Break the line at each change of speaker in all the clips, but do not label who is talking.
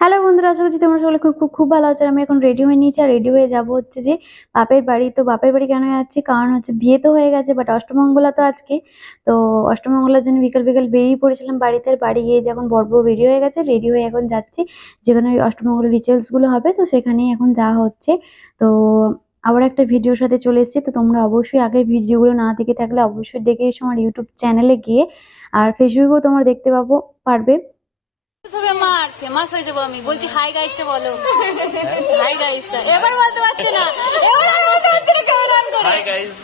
Hello বন্ধুরা, আশা করছি তোমরা সকলে খুব খুব খুব ভালো আছো। আমি এখন রেডি হয়ে নিয়েছি, আর রেডি হয়ে যাব হচ্ছে যে বাপের বাড়ি। তো বাপের বাড়ি কেন যাচ্ছি? কারণ হচ্ছে বিয়ে তো হয়ে গেছে বাট অষ্টমঙ্গলা তো আজকে। তো অষ্টমঙ্গলার জন্য বিকেল বিকেল বেরিয়ে পড়েছিলাম বাড়িতে বাড়ি গিয়ে যখন বড় রেডি হয়ে গেছে রেডি হয়ে এখন যাচ্ছি। যেখানে ওই অষ্টমঙ্গলের রিচুয়ালসগুলো হবে, তো সেখানেই এখন যাওয়া হচ্ছে। তো আবার একটা ভিডিওর সাথে চলে এসেছি, তো তোমরা অবশ্যই আগের ভিডিওগুলো না দেখে থাকলে অবশ্যই দেখে এসো আমার ইউটিউব চ্যানেলে গিয়ে। আর ফেসবুকেও তোমরা দেখতে পাবো, পারবে।
হবে আমার ফেমাস হয়ে যাব আমি। বলছি হাই গাইসটা বলো। হাই গাইসটা এবার বলতে পারছ না। এবার আর বলতে পারছ না কেমন রান করে।
হাই গাইস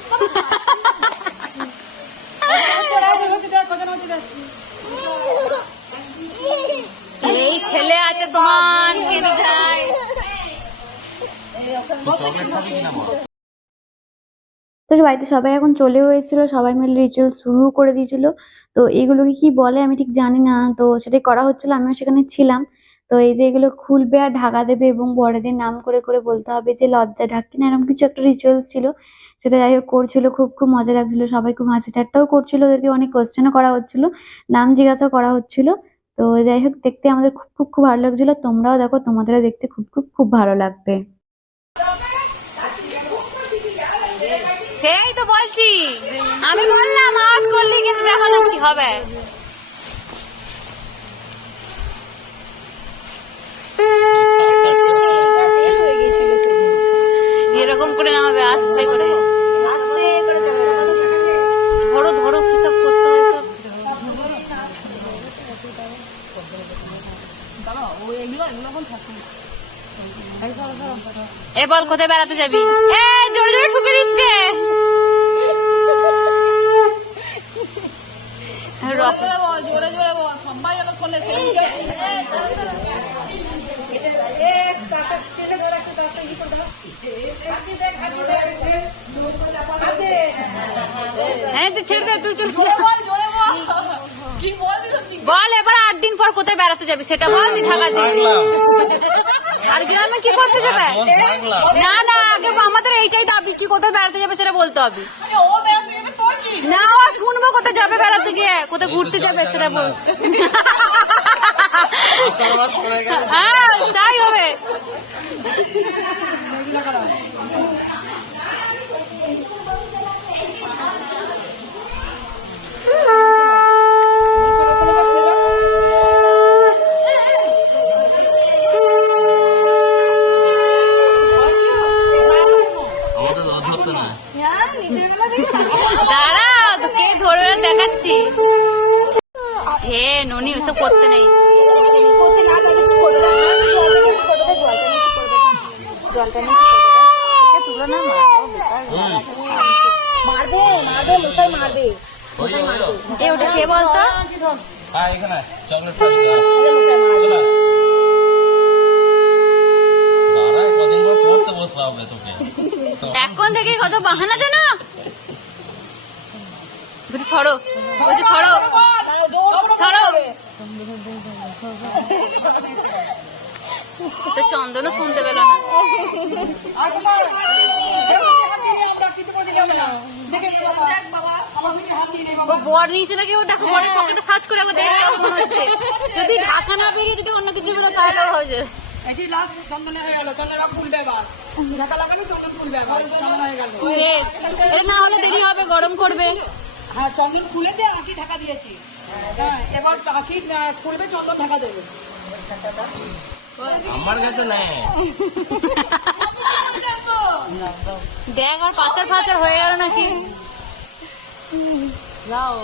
এই ছেলে আছে সমান কেঁদে যায়
তো বাড়িতে সবাই এখন চলেও এসেছিল সবাই মিলে রিচুয়াল শুরু করে দিয়েছিল। তো এগুলোকে কি বলে আমি ঠিক জানি না। তো সেটাই করা হচ্ছিল, আমিও সেখানে ছিলাম। তো এই যে এগুলো খুলবে আর ঢাকা দেবে এবং বড়দের নাম করে করে বলতে হবে যে লজ্জা ঢাকি না এরকম কিছু একটা রিচুয়াল ছিল। সেটা যাই হোক করছিল, খুব খুব মজা লাগছিল। সবাই খুব হাসি ঠাট্টাও করছিল, ওদেরকে অনেক কোয়েশ্চেনও করা হচ্ছিল, নাম জিজ্ঞাসা করা হচ্ছিল। তো যাই হোক, দেখতে আমাদের খুব খুব খুব ভালো লাগছিল। তোমরাও দেখো, তোমাদেরও দেখতে খুব খুব খুব ভালো লাগবে।
তো বলছি, আমি বললাম আজ করলি কিন্তু দেখা কি হবে? এরকম করে নামাবে, আস্তে করে। এ বল, কোথায় বেড়াতে যাবি? এ, জোরে জোরে ঠুকে দিচ্ছে। রক- হ্যাঁ তুই ছেড়ে দে তুই চলে বল এবার আট দিন পর কোথায় বেড়াতে যাবি সেটা বল তুই ঢাকা ঝাড়গ্রামে কি করতে যাবে? না না আগে আমাদের এইটাই দাবি কি কোথায় বেড়াতে যাবে সেটা বলতে হবে। না শুনব কোথায় যাবে বেড়াতে গিয়ে? কোথায় ঘুরতে যাবে সেটা বল। হ্যাঁ তাই হবে।
আমাদের
তোকে দেখাচ্ছি? হে ননি করতে নেই। কে বলতো?
এখানে
থেকে কত বাহানা জানো? সরো। বলছি সরো। সরো। তো চন্দনও শুনতে পেল না। ও বর নিয়েছে নাকি? ও দেখো বরের পকেটে সার্চ করে যদি ঢাকা না বেরিয়ে যদি অন্য কিছু বেরো তাহলে হয়ে যাবে।
এটি লাস্ট চন্দনে হয়ে গেল। চন্দনা খুলবে এবার ঢাকা লাগানো চন্দন খুলবে এবার চন্দন হয়ে গেল
শেষ। এটা না হলে দেরি হবে গরম করবে।
হ্যাঁ চন্দন খুলেছে আঁকি ঢাকা দিয়েছি। হ্যাঁ এবার আঁকি খুলবে চন্দন ঢাকা দেবে।
আমার কাছে নেই।
দেখ আর পাচার ফাচার হয়ে গেল নাকি? যাও।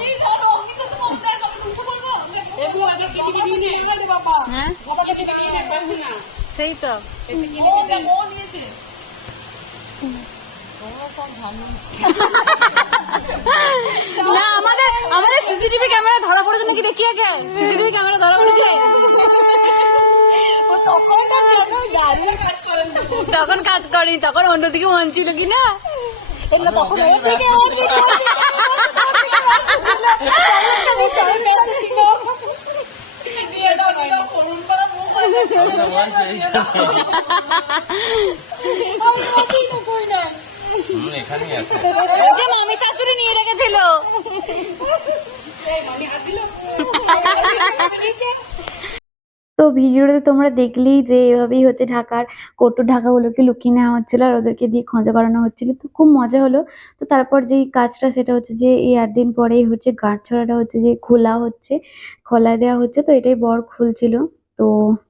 হ্যাঁ? সেই তো। না আমাদের আমাদের সিসিটিভি ক্যামেরা ধরা পড়েছে নাকি দেখি আগে সিসিটিভি ক্যামেরা ধরা পড়েছে তখন কাজ করেনি তখন অন্যদিকে মন ছিল কি না
হুম এখানেই আছে।
ওই যে মামি শাশুড়ি নিয়ে রেখেছিল।
তো ভিডিওতে তোমরা দেখলেই যে এভাবেই হচ্ছে ঢাকার কৌটোর ঢাকাগুলোকে লুকিয়ে নেওয়া হচ্ছিল আর ওদেরকে দিয়ে খোঁজা করানো হচ্ছিল। তো খুব মজা হলো। তো তারপর যেই কাজটা সেটা হচ্ছে যে এই আট দিন পরেই হচ্ছে গাঁট ছড়াটা হচ্ছে যে খোলা হচ্ছে খোলা দেওয়া হচ্ছে। তো এটাই বর খুলছিল। তো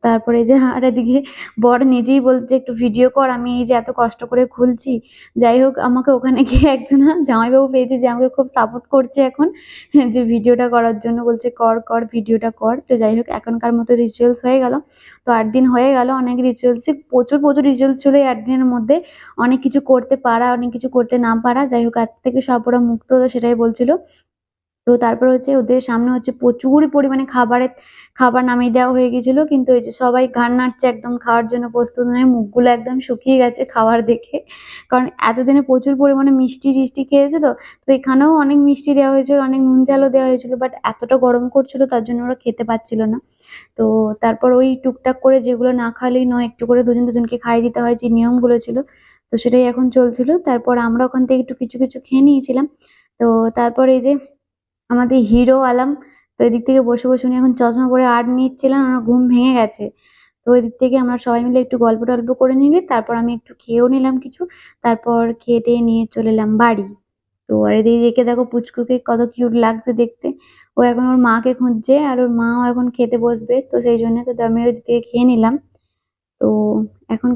তারপরে যে, আর এদিকে বর নিজেই বলছে, একটু ভিডিও কর, আমি এই যে এত কষ্ট করে খুলছি। যাই হোক, আমাকে ওখানে গিয়ে একজন জামাইবাবু পেয়েছে যে, আমাকে খুব সাপোর্ট করছে এখন যে ভিডিওটা করার জন্য। বলছে, কর কর ভিডিওটা কর। তো যাই হোক, এখনকার মতো রিচুয়ালস হয়ে গেল। তো আট দিন হয়ে গেল অনেক রিচুয়ালসই প্রচুর প্রচুর রিচুয়ালস ছিল এই আট দিনের মধ্যে। অনেক কিছু করতে পারা, অনেক কিছু করতে না পারা, যাই হোক, আজ থেকে সব ওরা মুক্ত সেটাই বলছিল। তো তারপর হচ্ছে ওদের সামনে হচ্ছে প্রচুর পরিমাণে খাবারের, খাবার নামিয়ে দেওয়া হয়ে গেছিল কিন্তু ওই যে সবাই ঘাড় নাড়ছে একদম খাওয়ার জন্য প্রস্তুত নয়, মুখগুলো একদম শুকিয়ে গেছে খাবার দেখে। কারণ এতদিনে প্রচুর পরিমাণে মিষ্টি টিষ্টি খেয়েছে তো তো এখানেও অনেক মিষ্টি দেওয়া হয়েছিল, অনেক নুন ঝালও দেওয়া হয়েছিল বাট এতটা গরম করছিল তার জন্য ওরা খেতে পারছিল না। তো তারপর ওই টুকটাক করে যেগুলো না খালেই নয়, একটু করে দুজন দুজনকে খাইয়ে দিতে হয় যে নিয়মগুলো ছিল, তো সেটাই এখন চলছিল। তারপর আমরা ওখান থেকে একটু কিছু কিছু খেয়ে নিয়েছিলাম। তো তারপর এই যে আমাদের হিরো আলম, তো এদিক থেকে বসে বসে উনি এখন চশমা পরে আর্ট নিচ্ছিলেন, ওনার ঘুম ভেঙে গেছে। তো ওই দিক থেকে আমরা সবাই মিলে একটু গল্প টল্প করে নিলে, তারপর আমি একটু খেয়েও নিলাম কিছু, তারপর খেয়ে টেয়ে নিয়ে চলে এলাম বাড়ি। তো আর এদিকে দেখে পুচকুকে কত কিউট লাগছে দেখতে। ও এখন ওর মাকে খুঁজছে, আর ওর মাও এখন খেতে বসবে, তো সেই জন্য তো আমি ওই দিক থেকে খেয়ে নিলাম। তো এখন